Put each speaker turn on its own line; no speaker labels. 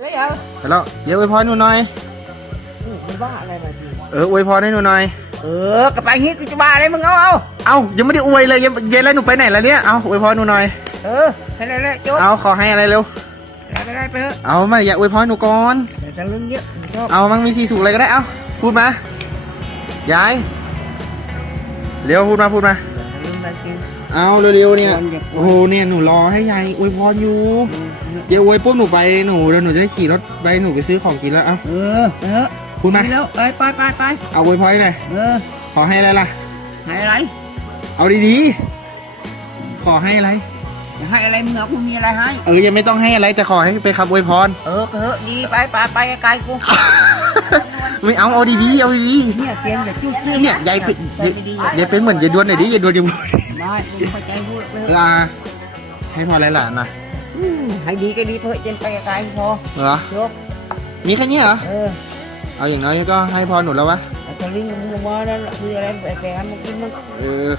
เลยเหรอ
ไปแล้วเดี๋ยวอวยพรหนูหน่อย
อู้มึงว่าอะไรมาที
เอออวยพรให้หนูหน่อย
เออกระไปฮิตกูจะบ้าอะไรมึงเอาเอา
เอ้ายังไม่ได้อวยเลยยังเย็นแล้วหนูไปไหนแล้วเนี่ย เอาอวยพรหนูหน่อย
เออแค่นั้นแหละโจ๊ก
เอาขอให้อะไรเร็ว
อะไรก็ได้ไปเถอะ
เอามาอย่าอวยพรหนูก่อน
แต่จะเรื่องเยอะมึงชอบ
เอามั่งมีสีสุขอะไรก็ได้ เอาพูดมายาย เร็วพูดมาพูดมา
แต่เรื่องอะไรกิน
เอาเร็วๆเนี่ย
อย่า
โอ้โหเนี่ยหนูรอให้ยายอวยพรอยู่ เดี๋ยวอวยปุ๊บหนูไปหนูเดี๋ยวหนูจะขี่รถไปหนูไปซื้อของกินแล้ว เอา
เออเออ
พูดมา
ไปแล้วไปไปไปไป
เอาอวยพรให้หน่อย
เออ
ขอให้อะไรล่ะ
ให้อะไร
เอาดีๆ ขอให้อะไร
อย่าให้อะไรมึงเอากูมีอะไรให้
เออยังไม่ต้องให้อะไรแต่ขอให้ไปนคำอวยพร
เออไปเถอะดีไปไปไปไกลๆกู
ไม่เอาเอาดีๆเอาดี
เนี่ยเกมแบบจุ๊บ
ๆเนี่ยยายเป็น
ใจ
ยาย
ไม่ดี
ยายเป็นเหมือนยายดวนหน่อยดิยายดวนดิ
ไม่มึงเข้าใจพูดไป
เอ
เถ
อ
อะ
อะให้พออะไรหลานนะ
ม ให้ดีก็ดีเพื่อะเจนไปไกลๆพอ
เหรอ
จบ
มีแค่นี้เหรอ
เออ
เอาอย่างน้อยก็ให้พอหนูแล้ววะ
แต่ลิงมึงมาแล้วคืออะไรแปลกๆมันกินมัน
เออ